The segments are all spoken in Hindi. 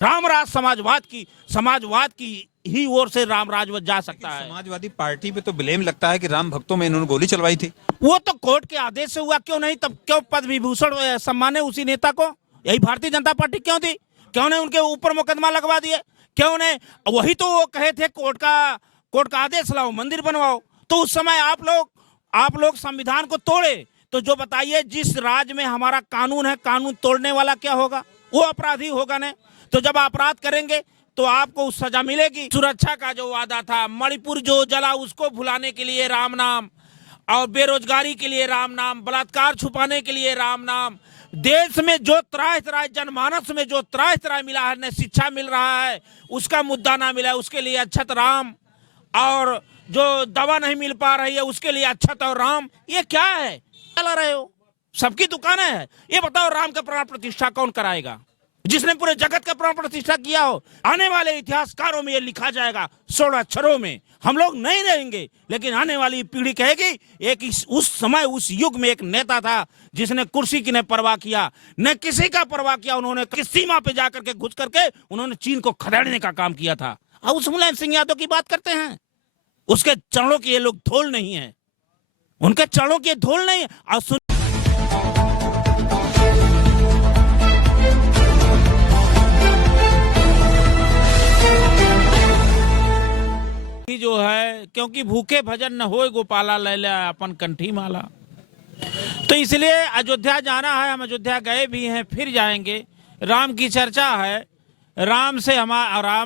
रामराज समाजवाद की ही ओर से रामराज जा सकता है। समाजवादी पार्टी पे तो ब्लेम लगता है कि राम भक्तों में इन्होंने गोली चलवाई थी। वो तो कोर्ट के आदेश से हुआ, क्यों नहीं? तब क्यों पद विभूषण सम्मान है उसी नेता को? यही भारतीय जनता पार्टी क्यों दी? क्यों ने उनके ऊपर मुकदमा लगवा दिए? क्यों ने? वही तो वो कहे थे कोर्ट का आदेश लाओ, मंदिर बनवाओ। तो उस समय आप लोग संविधान को तोड़े। तो जो बताइए, जिस राज्य में हमारा कानून है, कानून तोड़ने वाला क्या होगा? वो अपराधी होगा ना। तो जब अपराध करेंगे तो आपको उस सजा मिलेगी। सुरक्षा का जो वादा था, मणिपुर जो जला उसको भुलाने के लिए राम नाम, और बेरोजगारी के लिए राम नाम, बलात्कार छुपाने के लिए राम नाम, देश में जो त्राह जनमानस में जो त्राह मिला है, न शिक्षा मिल रहा है, उसका मुद्दा ना मिला, उसके लिए अक्षत राम, और जो दवा नहीं मिल पा रही है उसके लिए अक्षत और राम। ये क्या है? चला रहे हो, सबकी दुकानें है। ये बताओ, राम का प्राण प्रतिष्ठा कौन कराएगा? जिसने पूरे जगत का प्राण प्रतिष्ठा किया हो। आने वाले इतिहासकारों में ये लिखा जाएगा 16 अक्षरों में। हम लोग नहीं रहेंगे, लेकिन आने वाली पीढ़ी कहेगी एक उस समय उस युग में एक नेता था जिसने कुर्सी की न परवाह किया, न किसी का परवाह किया। उन्होंने किस सीमा पे जाकर के घुस करके उन्होंने चीन को खदेड़ने का काम किया था। अब उस मुलायम सिंह यादव की बात करते हैं, उसके चरणों की ये लोग धूल नहीं है, उनके चरणों की धूल नहीं है। और जो है, क्योंकि भूखे भजन न होए गोपाला, लैला अपन कंठी माला। तो इसलिए अयोध्या जाना है। हम अयोध्या गए भी हैं, फिर जाएंगे। राम की चर्चा है, राम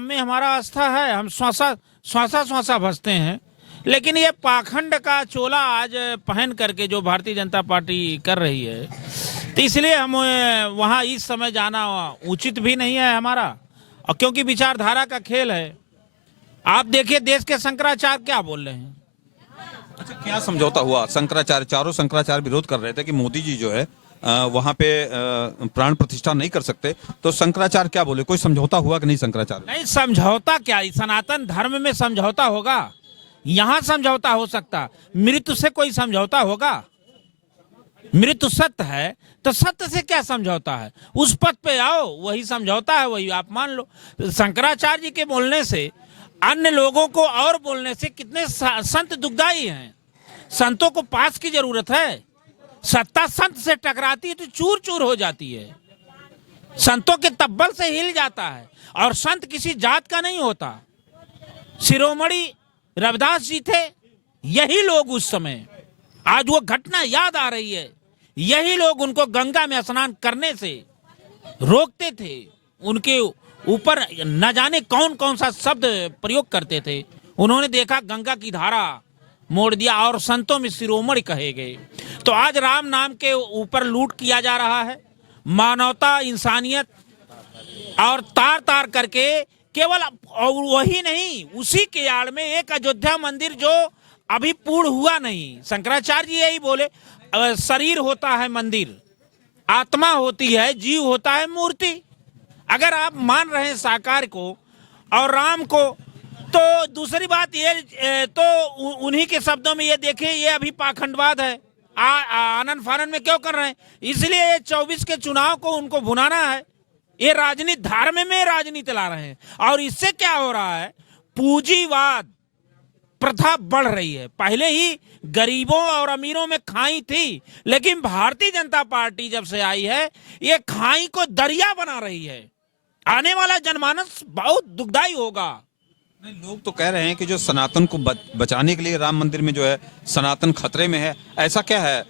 में हमारा आस्था है। हम श्वासा भसते हैं। लेकिन ये पाखंड का चोला आज पहन करके जो भारतीय जनता पार्टी कर रही है, तो इसलिए हम वहाँ इस समय जाना उचित भी नहीं है हमारा। और क्योंकि विचारधारा का खेल है। आप देखिए देश के शंकराचार्य क्या बोल रहे हैं। अच्छा, क्या समझौता हुआ? चारों शंकराचार्य विरोध कर रहे थे कि मोदी जी जो है वहां पे प्राण प्रतिष्ठा नहीं कर सकते। तो शंकराचार्य क्या बोले? कोई समझौता हुआ कि नहीं? शंकराचार्य नहीं, समझौता क्या? सनातन धर्म में समझौता होगा? यहाँ समझौता हो सकता, मृत्यु से कोई समझौता होगा? मृत्यु सत्य है, तो सत्य से क्या समझौता है? उस पद पे आओ, वही समझौता है, वही आप मान लो। शंकराचार्य जी के बोलने से, अन्य लोगों को और बोलने से कितने संत दुखदाई हैं। संतों को पास की जरूरत है। सत्ता संत से टकराती है तो चूर चूर हो जाती है, संतों के तब्बल से हिल जाता है। और संत किसी जात का नहीं होता। शिरोमणि रविदास जी थे, यही लोग उस समय, आज वो घटना याद आ रही है, यही लोग उनको गंगा में स्नान करने से रोकते थे। उनके ऊपर न जाने कौन कौन सा शब्द प्रयोग करते थे। उन्होंने देखा, गंगा की धारा मोड़ दिया, और संतों में शिरोमणि कहे गए। तो आज राम नाम के ऊपर लूट किया जा रहा है। मानवता, इंसानियत और तार तार करके केवल, और वही नहीं, उसी के आड़ में एक अयोध्या मंदिर जो अभी पूर्ण हुआ नहीं। शंकराचार्य जी यही बोले, शरीर होता है मंदिर, आत्मा होती है, जीव होता है मूर्ति। अगर आप मान रहे हैं साकार को और राम को, तो दूसरी बात ये, तो उन्हीं के शब्दों में ये देखिए, ये अभी पाखंडवाद है। आनंद फानन में क्यों कर रहे हैं? इसलिए ये 24 के चुनाव को उनको भुनाना है। ये राजनीति, धर्म में राजनीति ला रहे हैं। और इससे क्या हो रहा है? पूंजीवाद प्रथा बढ़ रही है। पहले ही गरीबों और अमीरों में खाई थी, लेकिन भारतीय जनता पार्टी जब से आई है, ये खाई को दरिया बना रही है। आने वाला जनमानस बहुत दुखदाई होगा। नहीं, लोग तो कह रहे हैं कि जो सनातन को बचाने के लिए राम मंदिर में जो है सनातन खतरे में है। ऐसा क्या है?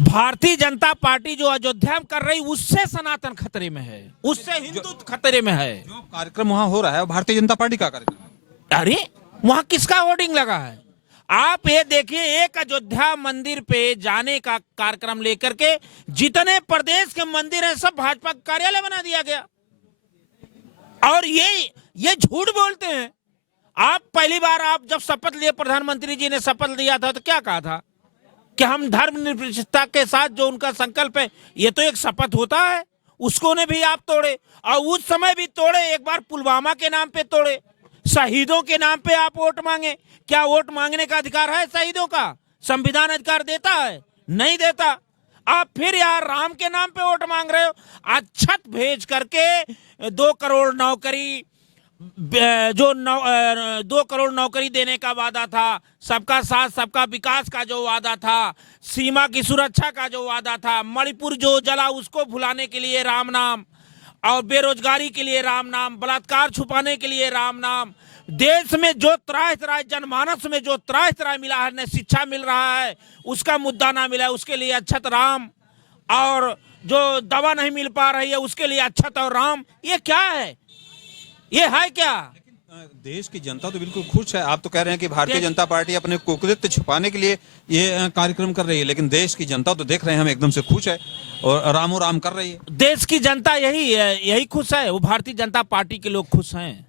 भारतीय जनता पार्टी जो अयोध्या में कर रही, उससे सनातन खतरे में है, उससे हिंदुत्व खतरे में है। जो कार्यक्रम वहां हो रहा है भारतीय जनता पार्टी का कार्यक्रम है। अरे वहां किसका होर्डिंग लगा है? आप ये देखिए, एक अयोध्या मंदिर पे जाने का कार्यक्रम लेकर के जितने प्रदेश के मंदिर हैं सब भाजपा कार्यालय बना दिया गया। और ये झूठ बोलते हैं। आप पहली बार, आप जब शपथ लिए, प्रधानमंत्री जी ने शपथ लिया था, तो क्या कहा था कि हम धर्मनिरपेक्षता के साथ, जो उनका संकल्प है, ये तो एक शपथ होता है, उसको ने भी आप तोड़े। और उस समय भी तोड़े, एक बार पुलवामा के नाम पे तोड़े, शहीदों के नाम पे आप वोट मांगे। क्या वोट मांगने का अधिकार है शहीदों का? संविधान अधिकार देता है? नहीं देता। आप फिर यार राम के नाम पे वोट मांग रहे हो। आज छत भेज करके 2 करोड़ नौकरी, जो 2 करोड़ नौकरी देने का वादा था, सबका साथ सबका विकास का जो वादा था, सीमा की सुरक्षा का जो वादा था, मणिपुर जो जला उसको भुलाने के लिए राम नाम, और बेरोजगारी के लिए राम नाम, बलात्कार छुपाने के लिए राम नाम, देश में जो त्राह त्राह, जनमानस में जो त्राह त्राह मिला है, न शिक्षा मिल रहा है उसका मुद्दा ना मिला है, उसके लिए अक्षत राम, और जो दवा नहीं मिल पा रही है उसके लिए अक्षत और राम। ये क्या है? ये है क्या? देश की जनता तो बिल्कुल खुश है। आप तो कह रहे हैं कि भारतीय जनता पार्टी अपने कुकृत्य छुपाने के लिए ये कार्यक्रम कर रही है, लेकिन देश की जनता तो देख रहे हैं हम एकदम से खुश है और रामो राम कर रही है। देश की जनता यही खुश है, वो भारतीय जनता पार्टी के लोग खुश हैं।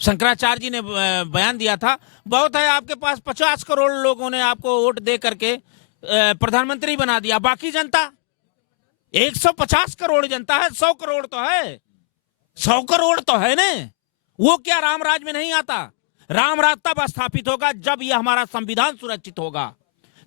शंकराचार्य जी ने बयान दिया था, बहुत है आपके पास 50 करोड़ लोगों ने आपको वोट दे करके प्रधानमंत्री बना दिया, बाकी जनता 150 करोड़ जनता है, 100 करोड़ तो है, 100 करोड़ तो है ना। वो क्या राम राज में नहीं आता? राम राज तब स्थापित होगा जब ये हमारा संविधान सुरक्षित होगा,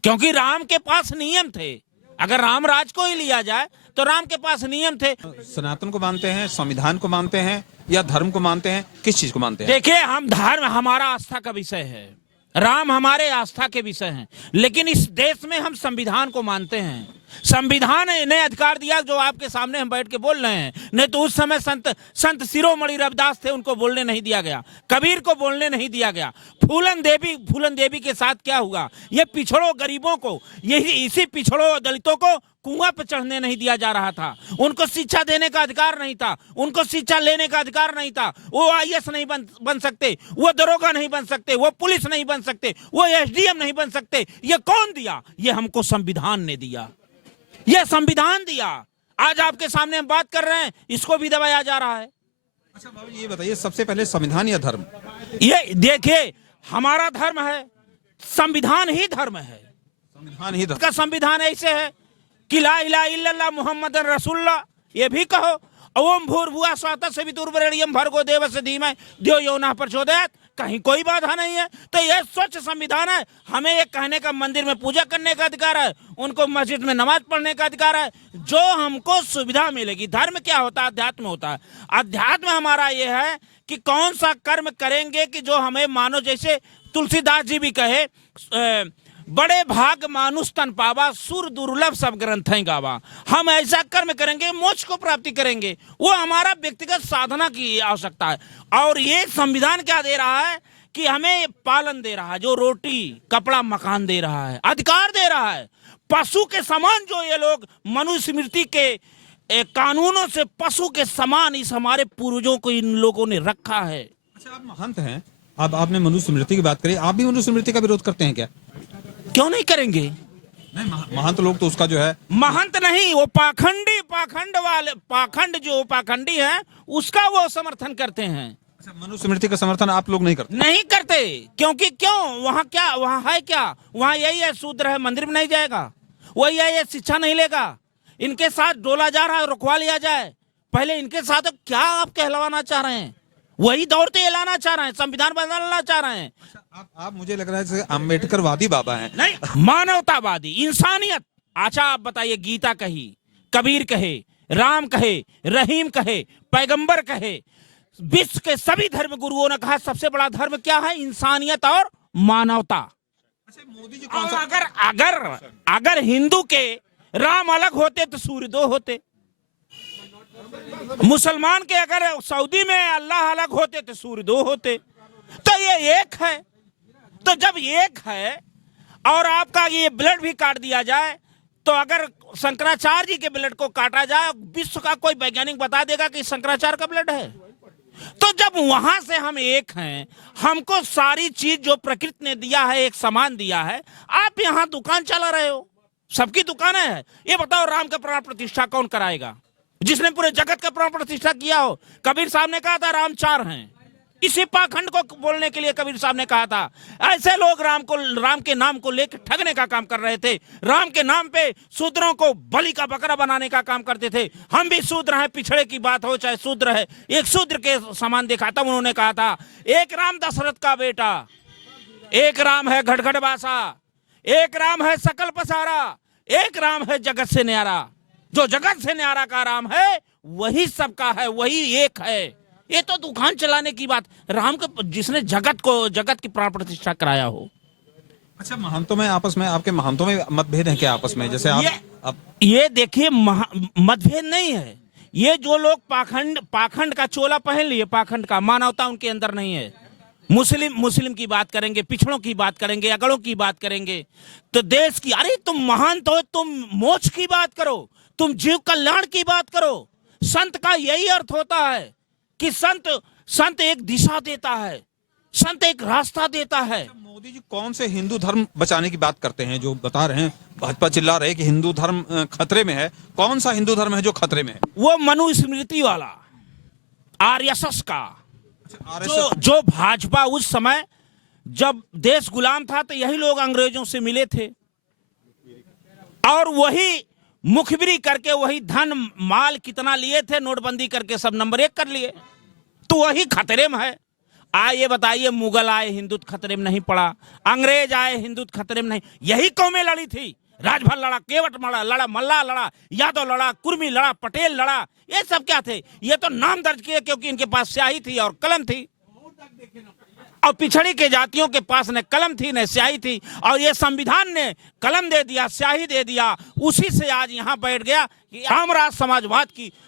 क्योंकि राम के पास नियम थे। अगर राम राज को ही लिया जाए तो राम के पास नियम थे। सनातन को मानते हैं, संविधान को मानते हैं या धर्म को मानते हैं? किस चीज को मानते हैं? देखिए, हम धर्म हमारा आस्था का विषय है, राम हमारे आस्था के विषय हैं, लेकिन इस देश में हम संविधान को मानते हैं। संविधान ने अधिकार दिया जो आपके सामने हम बैठ के बोल रहे हैं, नहीं तो उस समय संत शिरोमणि रविदास थे, उनको बोलने नहीं दिया गया, कबीर को बोलने नहीं दिया गया, फूलन देवी के साथ क्या हुआ? ये पिछड़ों गरीबों को, यही इसी पिछड़ों दलितों को कुआं पर चढ़ने नहीं दिया जा रहा था, उनको शिक्षा देने का अधिकार नहीं था, उनको शिक्षा लेने का अधिकार नहीं था। वो आईएएस नहीं बन सकते, वो दरोगा नहीं बन सकते, वो पुलिस नहीं बन सकते, वो एसडीएम नहीं बन सकते। ये कौन दिया? ये हमको संविधान ने दिया, ये संविधान दिया। आज आपके सामने हम बात कर रहे हैं, इसको भी दबाया जा रहा है। अच्छा बाबू, ये बताइए, सबसे पहले संविधान या धर्म? ये देखिए, हमारा धर्म है, संविधान ही धर्म है। संविधान ही धर्म का संविधान ऐसे है कि ला इलाहा इल्लल्लाह मुहम्मदुर रसूलुल्लाह, ये भी कहो, ओम भूर्भुवः स्वः सवितुर्वरेण्यं भर्गो देवस्य धीमहि धियो यो नः प्रचोदयात्, कहीं कोई बाधा नहीं है। तो यह स्वच्छ संविधान है। हमें ये कहने का मंदिर में पूजा करने का अधिकार है, उनको मस्जिद में नमाज पढ़ने का अधिकार है, जो हमको सुविधा मिलेगी। धर्म क्या होता है? अध्यात्म होता है। अध्यात्म हमारा ये है कि कौन सा कर्म करेंगे कि जो हमें, मानो जैसे तुलसीदास जी भी कहे, बड़े भाग मानुष तन पावा, सुर दुर्लभ सब ग्रंथ गावा। हम ऐसा कर्म करेंगे मोक्ष को प्राप्ति करेंगे, वो हमारा व्यक्तिगत साधना की आवश्यकता है। और ये संविधान क्या दे रहा है कि हमें पालन दे रहा है, जो रोटी कपड़ा मकान दे रहा है, अधिकार दे रहा है। पशु के समान जो ये लोग मनुस्मृति के कानूनों से पशु के समान इस हमारे पूर्वजों को इन लोगों ने रखा है। अच्छा, आप महंत हैं, अब आपने मनुस्मृति की बात करी, आप भी मनुस्मृति का विरोध करते हैं क्या? क्यों नहीं करेंगे? नहीं, महंत लोग तो उसका जो है, महंत नहीं, वो पाखंडी है, उसका वो समर्थन करते हैं। अच्छा, मनुस्मृति का समर्थन आप लोग नहीं करते? नहीं करते, क्योंकि क्यों? वहाँ क्या, वहाँ है क्या? वहाँ यही है, शूद्र है, मंदिर में नहीं जाएगा, वही है, ये शिक्षा नहीं लेगा, इनके साथ डोला जा रहा है, रुकवा लिया जाए। पहले इनके साथ क्या आप कहलवाना चाह रहे हैं? वही दौर तो ये लाना चाह रहे हैं, संविधान बदलना चाह रहे हैं। आप मुझे लग रहा है अम्बेडकरवादी बाबा हैं। नहीं, मानवतावादी, इंसानियत। अच्छा आप बताइए, गीता कही, कबीर कहे, राम कहे, रहीम कहे, पैगंबर कहे, विश्व के सभी धर्म गुरुओं ने कहा सबसे बड़ा धर्म क्या है? इंसानियत और मानवता। अच्छा, मोदी जी कौन और सा? अगर हिंदू के राम अलग होते तो सूर्य दो होते, मुसलमान के अगर सऊदी में अल्लाह अलग होते तो सूर्य दो होते। तो ये एक है। तो जब एक है और आपका ये ब्लड भी काट दिया जाए, तो अगर शंकराचार्य जी के ब्लड को काटा जाए, विश्व का कोई वैज्ञानिक बता देगा कि शंकराचार्य का ब्लड है। तो जब वहां से हम एक हैं, हमको सारी चीज जो प्रकृति ने दिया है, एक समान दिया है, आप यहाँ दुकान चला रहे हो, सबकी दुकानें है। ये बताओ, राम का प्राण प्रतिष्ठा कौन कराएगा? जिसने पूरे जगत का प्राण प्रतिष्ठा किया हो। कबीर साहब ने कहा था राम 4 हैं, इसी पाखंड को बोलने के लिए कबीर साहब ने कहा था। ऐसे लोग राम के नाम को लेकर ठगने का काम कर रहे थे, राम के नाम पे शूद्रों को बलि का बकरा बनाने का काम करते थे। हम भी शूद्र हैं, पिछड़े की बात हो चाहे शूद्र है, एक शूद्र के समान देखा था। उन्होंने कहा था, एक राम दशरथ का बेटा, एक राम है घटघट बासा, एक राम है सकल पसारा, एक राम है जगत से न्यारा, जो जगत से न्यारा का राम है वही सबका है, वही एक है। ये तो दुकान चलाने की बात, राम को जिसने जगत की प्राण प्रतिष्ठा कराया हो। अच्छा, महंतों में आपस में, आपके महंतों में मतभेद है क्या आपस में? जैसे आप ये देखिए मतभेद नहीं है। ये जो लोग पाखंड का चोला पहन लिए, पाखंड का, मानवता उनके अंदर नहीं है। मुस्लिम की बात करेंगे, पिछड़ों की बात करेंगे, अगड़ों की बात करेंगे, तो देश की, अरे तुम महंत हो, तुम मोक्ष की बात करो, तुम जीव कल्याण की बात करो। संत का यही अर्थ होता है कि संत एक दिशा देता है, संत एक रास्ता देता है। मोदी जी कौन से हिंदू धर्म बचाने की बात करते हैं? जो बता रहे हैं, भाजपा चिल्ला रहे हैं कि हिंदू धर्म खतरे में है। कौन सा हिंदू धर्म है जो खतरे में है? वो मनुस्मृति वाला, आरएसएस का। जो भाजपा उस समय जब देश गुलाम था तो यही लोग अंग्रेजों से मिले थे और वही मुखबिरी करके वही धन माल कितना लिए थे, नोटबंदी करके सब नंबर 1 कर लिए। तो वही खतरे में है। ये बताइए, मुगल आए हिंदुत्व खतरे में नहीं पड़ा, अंग्रेज आए हिंदुत्व खतरे में नहीं, यही कौमें लड़ी थी। राजभर लड़ा, केवट लड़ा, मल्ला लड़ा, यादव लड़ा, कुर्मी लड़ा, पटेल लड़ा। ये सब क्या थे? ये तो नाम दर्ज किए क्योंकि इनके पास स्याही थी और कलम थी। और पिछड़ी के जातियों के पास न कलम थी न स्याही थी, और ये संविधान ने कलम दे दिया, स्याही दे दिया। उसी से आज यहाँ बैठ गया कि रामराज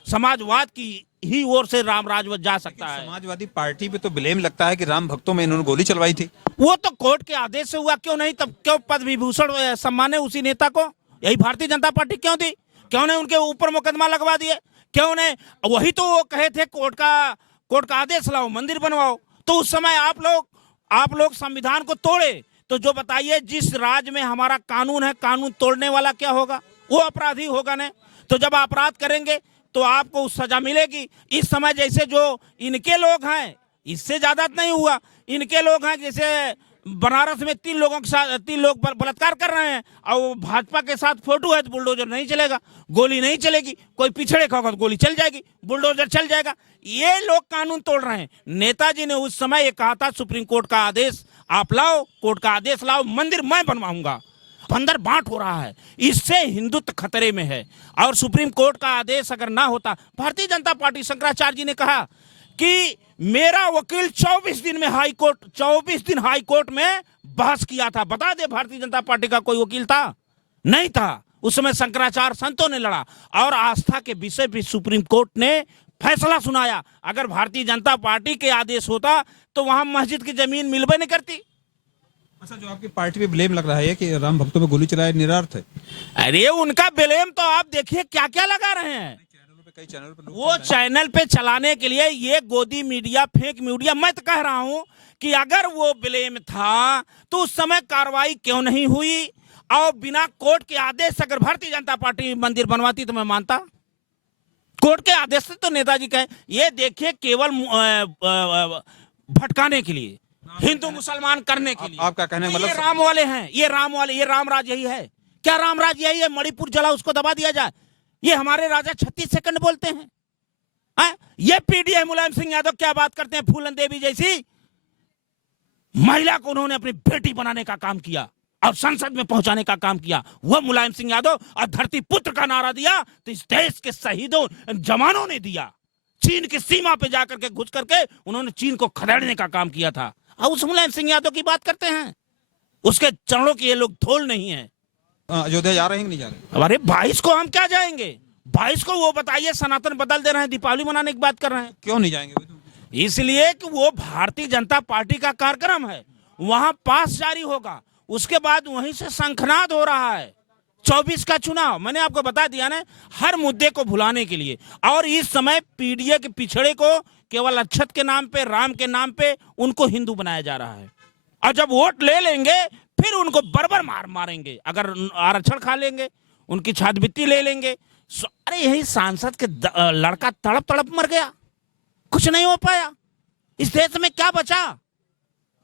समाजवाद की ही ओर से रामराज जा सकता है। समाजवादी पार्टी पे तो ब्लेम लगता है कि राम भक्तों में इन्होंने गोली चलवाई थी। वो तो कोर्ट के आदेश से हुआ, क्यों नहीं? तब क्यों पद विभूषण सम्माने उसी नेता को? यही भारतीय जनता पार्टी क्यों दी? क्यों ने उनके ऊपर मुकदमा लगवा दिए? क्यों ने? वही तो वो कहे थे कोर्ट का आदेश लाओ, मंदिर बनवाओ। तो उस समय आप लोग संविधान को तोड़े। तो जो बताइए, जिस राज्य में हमारा कानून है, कानून तोड़ने वाला क्या होगा? वो अपराधी होगा न। तो जब अपराध करेंगे तो आपको सजा मिलेगी। इस समय जैसे जो इनके लोग हैं, इससे ज्यादा नहीं हुआ, इनके लोग हैं, जैसे बनारस में 3 लोग बलात्कार कर रहे हैं और भाजपा के साथ फोटो है तो बुलडोजर नहीं चलेगा, गोली नहीं चलेगी। कोई पिछड़े का होगा तो गोली चल जाएगी, बुलडोजर चल जाएगा। ये लोग कानून तोड़ रहे हैं। नेताजी ने उस समय ये कहा था, सुप्रीम कोर्ट का आदेश आप लाओ, कोर्ट का आदेश लाओ, मंदिर मैं बनवाऊंगा। बंदर बांट हो रहा है, इससे हिंदुत्व खतरे में है। और सुप्रीम कोर्ट का आदेश अगर ना होता, भारतीय जनता पार्टी, शंकराचार्य जी ने कहा कि मेरा वकील 24 दिन हाई कोर्ट में बहस किया था। बता दे, भारतीय जनता पार्टी का कोई वकील था? नहीं था। उस समय शंकराचार्य संतों ने लड़ा और आस्था के विषय पे सुप्रीम कोर्ट ने फैसला सुनाया। अगर भारतीय जनता पार्टी के आदेश होता तो वहां मस्जिद की जमीन मिलबे नहीं करती। अच्छा, जो आपकी पार्टी पे ब्लेम लग रहा है कि राम भक्तों में गोली चलाए, निरार्थ है। अरे उनका ब्लेम तो आप देखिए क्या क्या लगा रहे हैं। कई चैनल पे वो चैनल पे चलाने के लिए ये गोदी मीडिया, फेक मीडिया। मैं तो कह रहा हूं कि अगर वो ब्लेम था तो उस समय कार्रवाई क्यों नहीं हुई? और बिना कोर्ट के आदेश से अगर भारतीय जनता पार्टी मंदिर बनवाती तो मैं मानता। कोर्ट के आदेश से तो नेताजी कहे, ये देखिए केवल भटकाने के लिए, हिंदू मुसलमान करने के लिए। आपका कहने का मतलब ये राम वाले हैं, ये रामराज यही है क्या? रामराज यही है? मणिपुर जला, उसको दबा दिया जाए। ये हमारे राजा 36 सेकंड बोलते हैं। ये पीडीए मुलायम सिंह यादव क्या बात करते हैं? फूलन देवी जैसी महिला को उन्होंने अपनी बेटी बनाने का काम किया और संसद में पहुंचाने का काम किया। वह मुलायम सिंह यादव, और धरती पुत्र का नारा दिया तो इस देश के शहीदों जवानों ने दिया। चीन की सीमा पे जाकर के घुस करके उन्होंने चीन को खदेड़ने का काम किया था। और उस मुलायम सिंह यादव की बात करते हैं? उसके चरणों की ये लोग धूल नहीं है। अयोध्या जा रहे हैं कि नहीं जा रहे? अरे 22 को हम क्या जाएंगे? 22 को वो बताइए, सनातन बदल दे रहे हैं, दीपावली मनाने की बात कर रहे हैं। क्यों नहीं जाएंगे? इसलिए कि वो भारतीय जनता पार्टी का कार्यक्रम है, वहां पास जारी होगा, उसके बाद वहीं से शंखनाद हो रहा है। 24 का चुनाव, मैंने आपको बता दिया ना, हर मुद्दे को भुलाने के लिए। और इस समय पीडीए के पिछड़े को केवल अक्षत के नाम पे, राम के नाम पे उनको हिंदू बनाया जा रहा है। और जब वोट ले लेंगे फिर उनको बर्बर मारेंगे। अगर आरक्षण खा लेंगे, उनकी छात्रवृत्ति ले लेंगे। अरे यही सांसद के लड़का तड़प मर गया, कुछ नहीं हो पाया। इस देश में क्या बचा?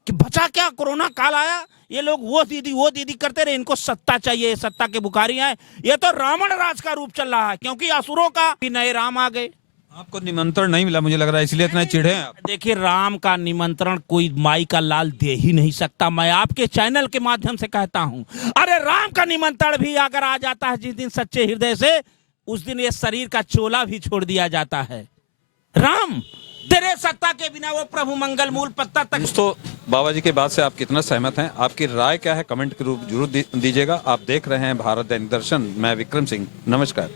कि बचा क्या? कोरोना काल आया, ये लोग वो दीदी करते रहे। इनको सत्ता चाहिए, सत्ता के बुखारी हैं। ये तो रावण राज का रूप चल रहा है, क्योंकि असुरों का भी नए राम आ गए। आपको निमंत्रण नहीं मिला मुझे लग रहा है, इसलिए इतना चिढ़े हैं आप। देखिए, राम का निमंत्रण कोई माई का लाल दे ही नहीं सकता। मैं आपके चैनल के माध्यम से कहता हूं, अरे राम का निमंत्रण भी अगर आ जाता है जिस दिन सच्चे हृदय से, उस दिन ये शरीर का चोला भी छोड़ दिया जाता है। राम तेरे सत्ता के बिना वो प्रभु मंगल मूल पत्ता तक। दोस्तों, बाबा जी के बात से आप कितना सहमत हैं, आपकी राय क्या है, कमेंट के रूप जरूर दीजिएगा। आप देख रहे हैं भारत दैनिक दर्शन, मैं विक्रम सिंह, नमस्कार।